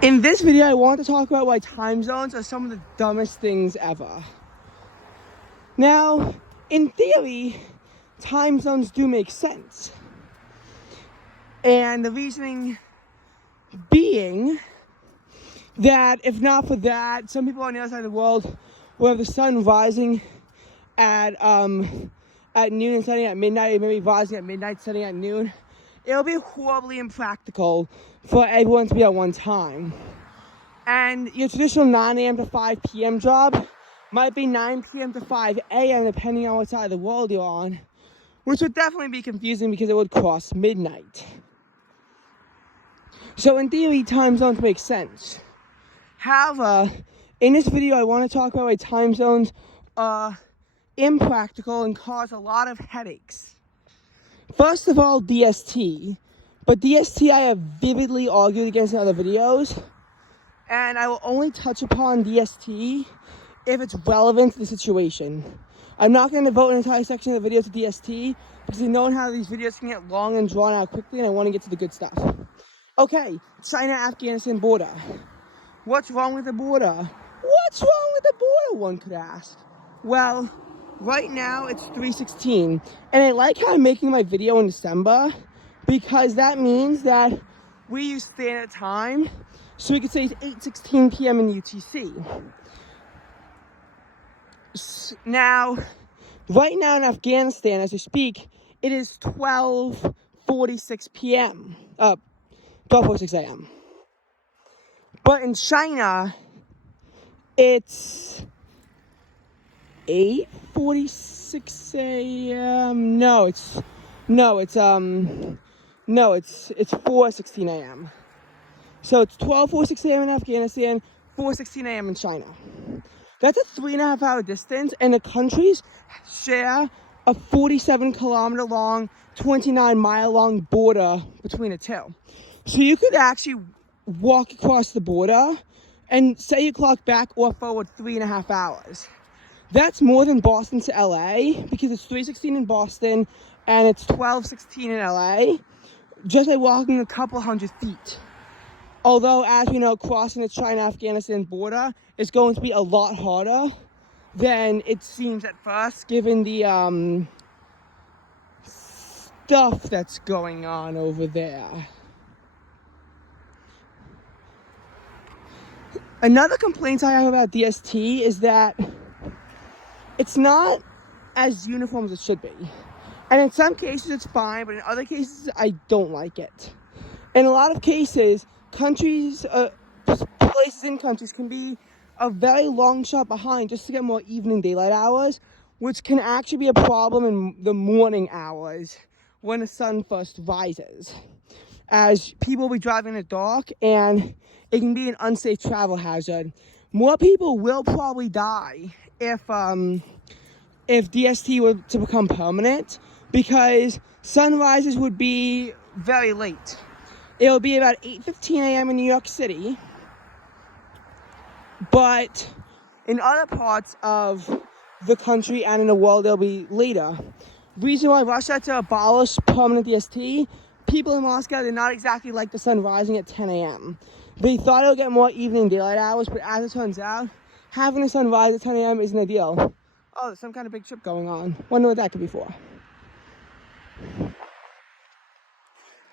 In this video, I want to talk about why time zones are some of the dumbest things ever. Now, in theory, time zones do make sense. And the reasoning being that if not for that, some people on the other side of the world will have the sun rising at noon and setting at midnight, maybe rising at midnight, setting at noon. It'll be horribly impractical for everyone to be at one time. And your traditional 9 a.m. to 5 p.m. job might be 9 p.m. to 5 a.m. depending on what side of the world you're on, which would definitely be confusing because it would cross midnight. So in theory, time zones make sense. However, in this video, I want to talk about why time zones are impractical and cause a lot of headaches. First of all, DST. But DST I have vividly argued against in other videos. And I will only touch upon DST if it's relevant to the situation. I'm not going to devote an entire section of the video to DST because you know how these videos can get long and drawn out quickly, and I want to get to the good stuff. Okay, China-Afghanistan border. What's wrong with the border? What's wrong with the border, one could ask? Well, right now it's 3:16, and I like how I'm making my video in December because that means that we use standard time, so we could say it's 8:16 p.m. in UTC. Now, right now in Afghanistan, as we speak, it is 12:46 p.m. 12:46 a.m. But in China, it's 8:46 a.m. No, it's 4:16 a.m. So it's 12:46 a.m. in Afghanistan, 4:16 a.m. in China. That's a 3.5 hour distance, and the countries share a 47-kilometer long, 29-mile long border between the two. So you could actually walk across the border and set your clock back or forward 3.5 hours. That's more than Boston to LA because it's 3:16 in Boston and it's 12:16 in LA just by walking a couple hundred feet. Although, as we know, crossing the China-Afghanistan border is going to be a lot harder than it seems at first, given the stuff that's going on over there. Another complaint I have about DST is that it's not as uniform as it should be. And in some cases it's fine, but in other cases I don't like it. In a lot of cases, places in countries can be a very long shot behind just to get more evening daylight hours, which can actually be a problem in the morning hours when the sun first rises, as people will be driving in the dark and it can be an unsafe travel hazard. More people will probably die if DST were to become permanent because sunrises would be very late. It'll be about 8:15 a.m. in New York City, but in other parts of the country and in the world, it'll be later. Reason why Russia had to abolish permanent DST, people in Moscow did not exactly like the sun rising at 10 a.m. They thought it would get more evening daylight hours, but as it turns out, having the sun rise at 10 a.m. isn't ideal. Oh, there's some kind of big trip going on. Wonder what that could be for.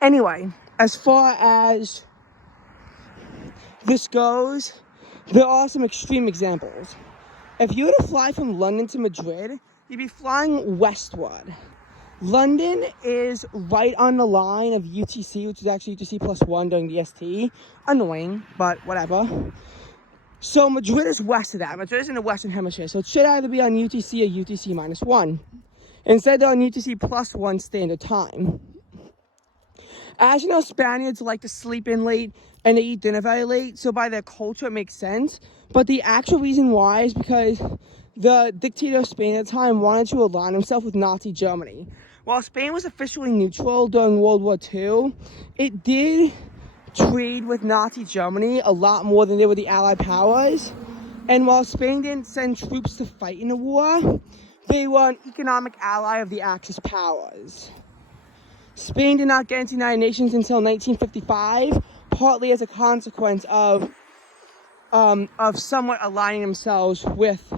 Anyway, as far as this goes, there are some extreme examples. If you were to fly from London to Madrid, you'd be flying westward. London is right on the line of UTC, which is actually UTC +1 during DST. Annoying, but whatever. So Madrid is west of that. Madrid is in the Western Hemisphere, so it should either be on UTC or UTC -1. Instead, they're on UTC +1 standard time. As you know, Spaniards like to sleep in late and they eat dinner very late, so by their culture it makes sense. But the actual reason why is because the dictator of Spain at the time wanted to align himself with Nazi Germany. While Spain was officially neutral during World War II, it did trade with Nazi Germany a lot more than they were the Allied powers. And while Spain didn't send troops to fight in the war, they were an economic ally of the Axis powers. Spain did not get into the United Nations until 1955, partly as a consequence of somewhat aligning themselves with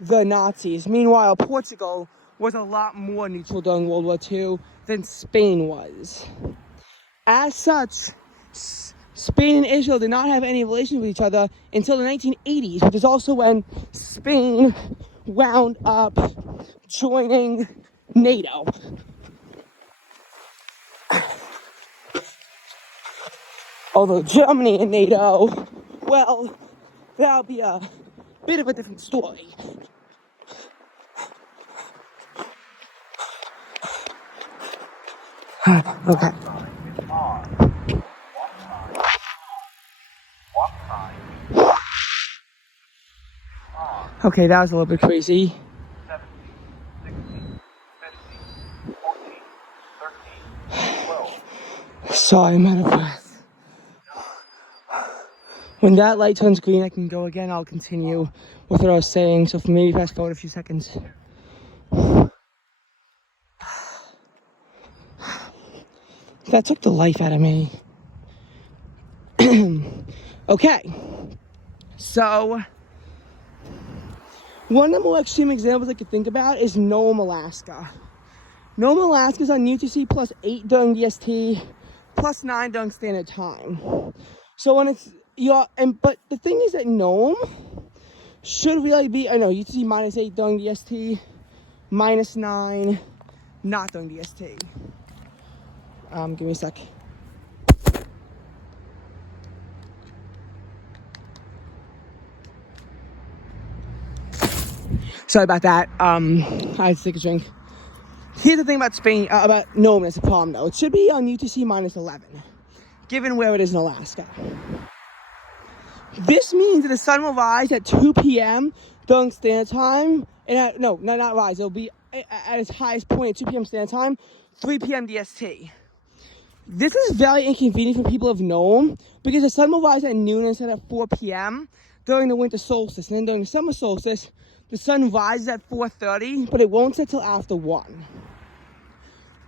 the Nazis. Meanwhile, Portugal was a lot more neutral during World War II than Spain was. As such, Spain and Israel did not have any relations with each other until the 1980s, which is also when Spain wound up joining NATO. Although Germany and NATO, well, that'll be a bit of a different story. Okay. Okay, that was a little bit crazy. 17, 16, 15, 14, 13, 12. Sorry, I'm out of breath. When that light turns green, I can go again. I'll continue with what I was saying. So for maybe fast forward a few seconds. That took the life out of me. Okay. So, one of the more extreme examples I could think about is Nome, Alaska. Nome, Alaska is on UTC plus 8 during DST, plus 9 during standard time. So when it's but the thing is that Nome should really be, UTC minus 8 during DST, minus 9 not during DST. Give me a sec. Sorry about that. I had to take a drink. Here's the thing about Spain, about Nome as a problem though. It should be on UTC minus 11, given where it is in Alaska. This means that the sun will rise at 2 p.m. during standard time, and not rise. It'll be at its highest point at 2 p.m. standard time, 3 p.m. DST. This is very inconvenient for people of Nome because the sun will rise at noon instead of 4 p.m. during the winter solstice, and then during the summer solstice, the sun rises at 4:30, but it won't set till after 1.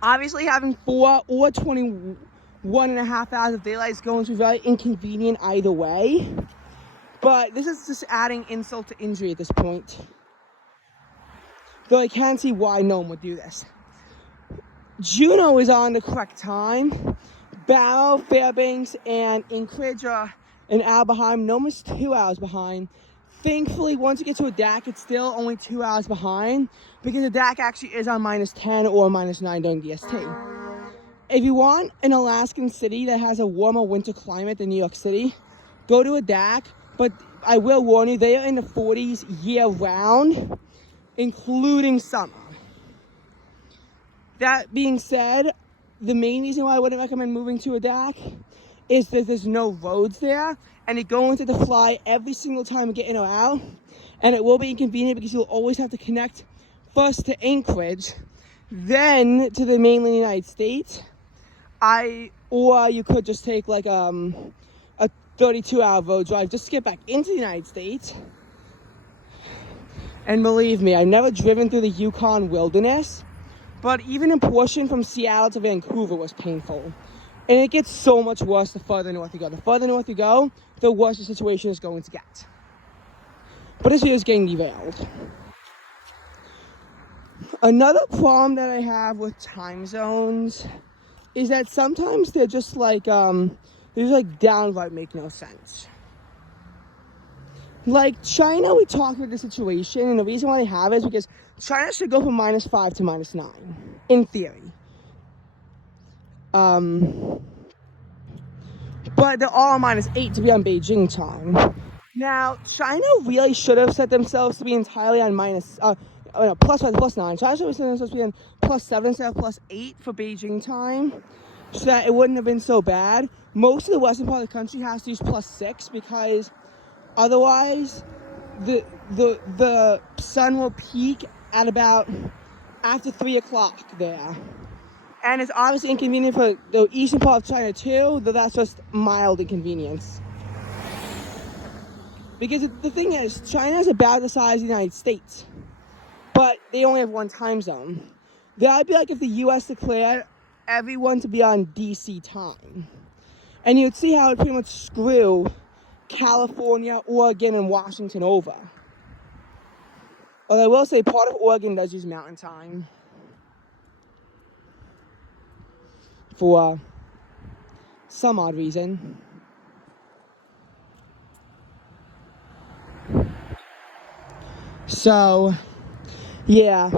Obviously, having 4 or 21 and a half hours of daylight is going to be very inconvenient either way. But this is just adding insult to injury at this point. Though I can see why Nome would do this. Juneau is on the correct time. Barrow, Fairbanks, and Anchorage are an hour behind. Nome is 2 hours behind. Thankfully, once you get to a DAC, it's still only 2 hours behind because the DAC actually is on minus 10 or minus 9 during DST. If you want an Alaskan city that has a warmer winter climate than New York City, go to a DAC, but I will warn you, they are in the 40s year-round, including summer. That being said, the main reason why I wouldn't recommend moving to a DAC is that there's no roads there, and you're going to have to fly every single time you get in or out, and it will be inconvenient because you'll always have to connect first to Anchorage, then to the mainland United States, or you could just take like a 32-hour road drive just to get back into the United States. And believe me, I've never driven through the Yukon wilderness, but even a portion from Seattle to Vancouver was painful. And it gets so much worse the further north you go. The further north you go, the worse the situation is going to get. But this video is getting derailed. Another problem that I have with time zones is that sometimes they're just like, downright make no sense. Like China, we talked about the situation, and the reason why they have it is because China should go from minus 5 to minus 9, in theory. But they're all minus 8 to be on Beijing time. Now, China really should have set themselves to be entirely on plus 5 to plus 9. China should have set themselves to be on plus 7 instead of plus 8 for Beijing time, so that it wouldn't have been so bad. Most of the western part of the country has to use plus 6 because otherwise the sun will peak at about after 3 o'clock there. And it's obviously inconvenient for the eastern part of China too, though that's just mild inconvenience. Because the thing is, China is about the size of the United States, but they only have one time zone. That would be like if the US declared everyone to be on DC time. And you'd see how it pretty much screw California, Oregon, and Washington over. Although I will say part of Oregon does use mountain time for some odd reason. So, yeah.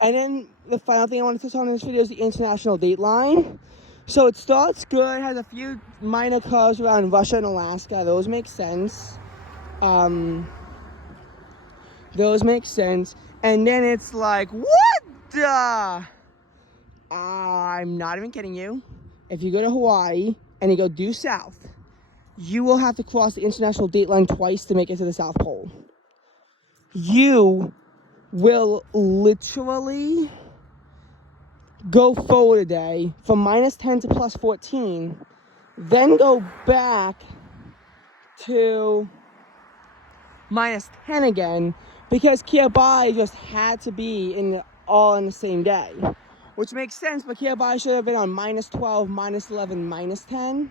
And then the final thing I want to touch on in this video is the international date line. So it starts good, has a few minor curves around Russia and Alaska. Those make sense. Those make sense. And then it's like, what the? I'm not even kidding you. If you go to Hawaii and you go due south, you will have to cross the international date line twice to make it to the South Pole. You will literally go forward a day from -10 to +14, then go back to -10 again, because Kiribati just had to be all in the same day. Which makes sense, but Kiribati should have been on -12, -11, -10,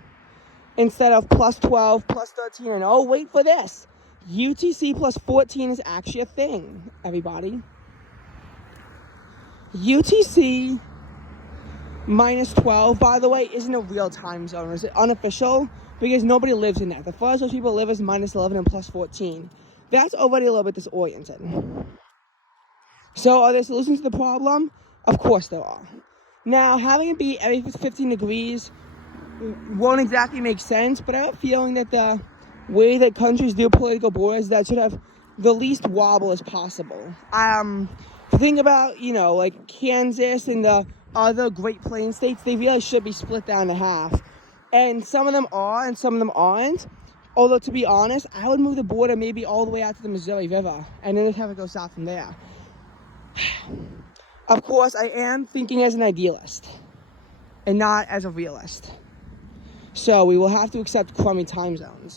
instead of +12, +13, and oh, wait for this. UTC +14 is actually a thing, everybody. UTC -12, by the way, isn't a real time zone. It's unofficial because nobody lives in that. The furthest those people live is -11 and +14. That's already a little bit disoriented. So are there solutions to the problem? Of course there are. Now, having it be every 15 degrees won't exactly make sense, but I have a feeling that the way that countries do political borders, that should have the least wobble as possible. The thing about, like Kansas and the other Great Plains states, they really should be split down to half. And some of them are and some of them aren't. Although, to be honest, I would move the border maybe all the way out to the Missouri River and then have it go south from there. Of course, I am thinking as an idealist and not as a realist. So we will have to accept crummy time zones.